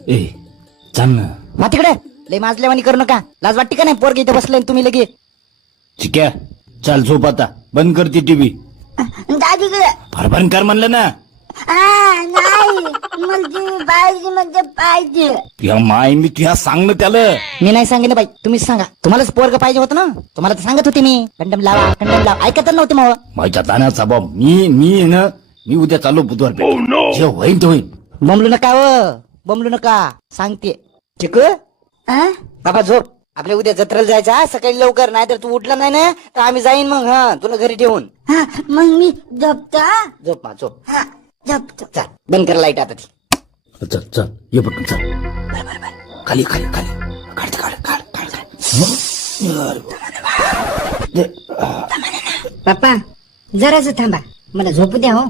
ए चाल ना. मा तिकडे लय माजल्यावानी करू नका. लाज वाटते का नाही? पोरग इथे बसले तुम्ही लगे. ठीक आहे चाल झोप आता. बंद कर ती टीव्ही. दादी फार बंद कर म्हणलं ना. नाही म्हणजे पाहिजे म्हणजे पाहिजे. तुझ्या माय मी तुझ्या सांग ना त्याला. मी नाही सांगेन बाई, तुम्हीच सांगा. तुम्हालाच पोरग पाहिजे होतं ना. तुम्हाला तर सांगत होते मी कंडम लावा कंडम लावा. ऐकत नव्हते मग. माझ्या दाण्याचा बाब मी आहे ना. मी उद्या चाललो बुधवार पेठ. जे होईल ते होईल. बमलू नका बमलू नका सांगते. चिकू बाबा झोप. आपल्या उद्या जत्रेला जायचं सकाळी लवकर. नाही तर तू उठला नाही ना तर आम्ही जाईन मग. तुला घरी ठेवून. मग मी झोपतो. झोप मा झोप. झोपतो. चल बंद कर लाईट आता ती. चल चल ये पटकन चल. खाली खाली खाली काढ काढ काढ काढ. पप्पा जराच थांबा, मला झोपू द्या हो.